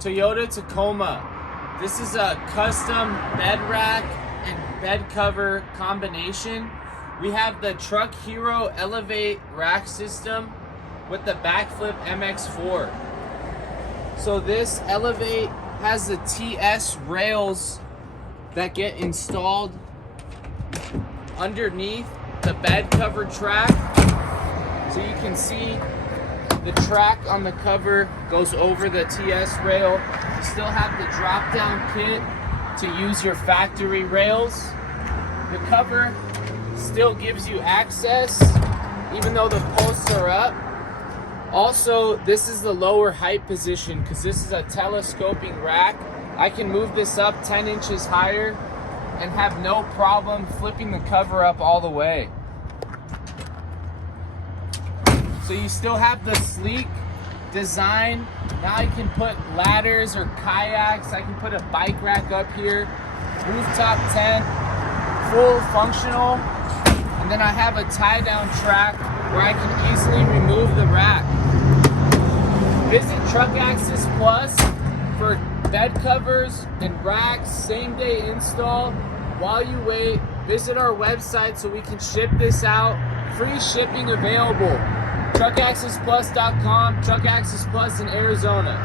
Toyota Tacoma. This is a custom bed rack and bed cover combination. We have the Truck Hero Elevate rack system with the BAKFLIP MX4. So this Elevate has the TS rails that get installed underneath the bed cover track. So you can see the track on the cover goes over the TS rail. You still have the drop down kit to use your factory rails. The cover still gives you access even though the posts are up. Also, this is the lower height position because this is a telescoping rack. I can move this up 10 inches higher and have no problem flipping the cover up all the way. So you still have the sleek design. Now I can put ladders or kayaks. I can put a bike rack up here, rooftop tent, full functional. And then I have a tie down track where I can easily remove the rack. Visit Truck Access Plus for bed covers and racks, same day install. While you wait, visit our website so we can ship this out. Free shipping available. TruckAccessPlus.com, Truck Access Plus in Arizona.